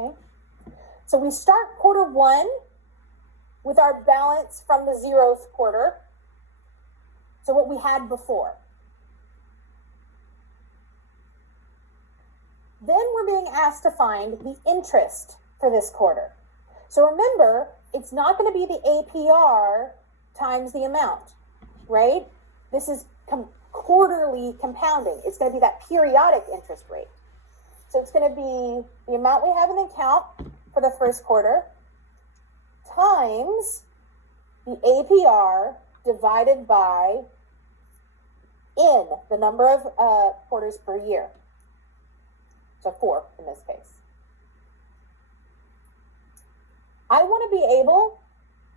Okay. So we start quarter one with our balance from the 0th quarter. So what we had before. Then we're being asked to find the interest for this quarter. So remember, it's not going to be the APR times the amount, right? This is quarterly compounding. It's going to be that periodic interest rate. So it's going to be the amount we have in the account for the first quarter times the APR divided by N, the number of quarters per year. So 4 in this case. I want to be able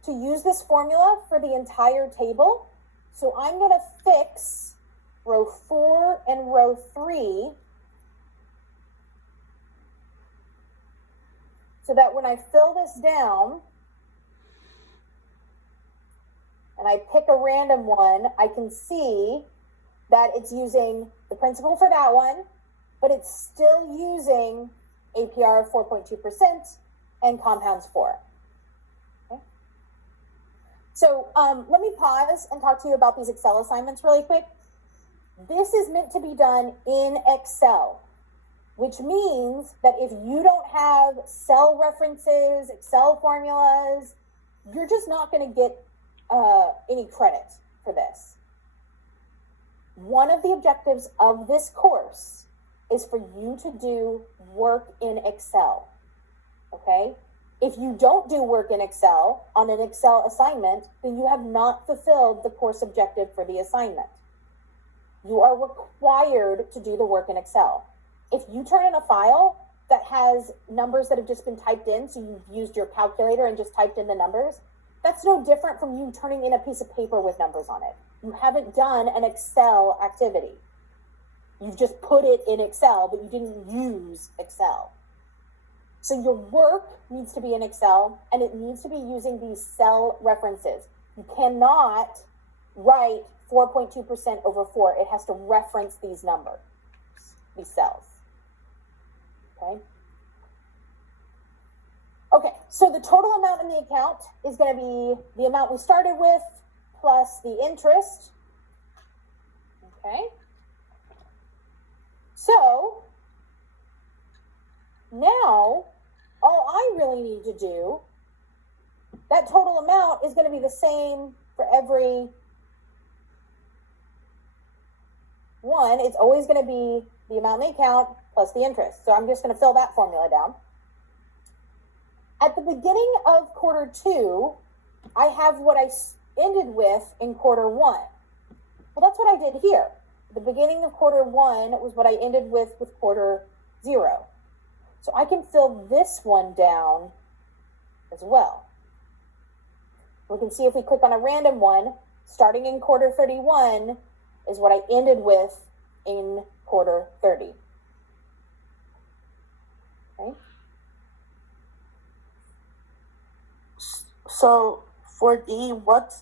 to use this formula for the entire table. So I'm going to fix row 4 and row 3 so that when I fill this down and I pick a random one, I can see that it's using the principal for that one, but it's still using APR of 4.2% and compounds 4. Okay. So let me pause and talk to you about these Excel assignments really quick. This is meant to be done in Excel, which means that if you don't have cell references, Excel formulas, you're just not going to get any credit for this. One of the objectives of this course is for you to do work in Excel, okay? If you don't do work in Excel on an Excel assignment, then you have not fulfilled the course objective for the assignment. You are required to do the work in Excel. If you turn in a file that has numbers that have just been typed in, so you've used your calculator and just typed in the numbers, that's no different from you turning in a piece of paper with numbers on it. You haven't done an Excel activity. You've just put it in Excel, but you didn't use Excel. So your work needs to be in Excel, and it needs to be using these cell references. You cannot write 4.2% over 4. It has to reference these numbers, these cells. Okay? Okay, so the total amount in the account is going to be the amount we started with plus the interest. Okay? So, now, all I really need to do, that total amount is going to be the same for every one. It's always going to be the amount in the account plus the interest. So I'm just going to fill that formula down. At the beginning of quarter 2, I have what I ended with in quarter 1. Well, that's what I did here. The beginning of quarter 1 was what I ended with quarter 0. So I can fill this one down as well. We can see if we click on a random one, starting in quarter 31 is what I ended with in quarter 30. Okay. So for D, what's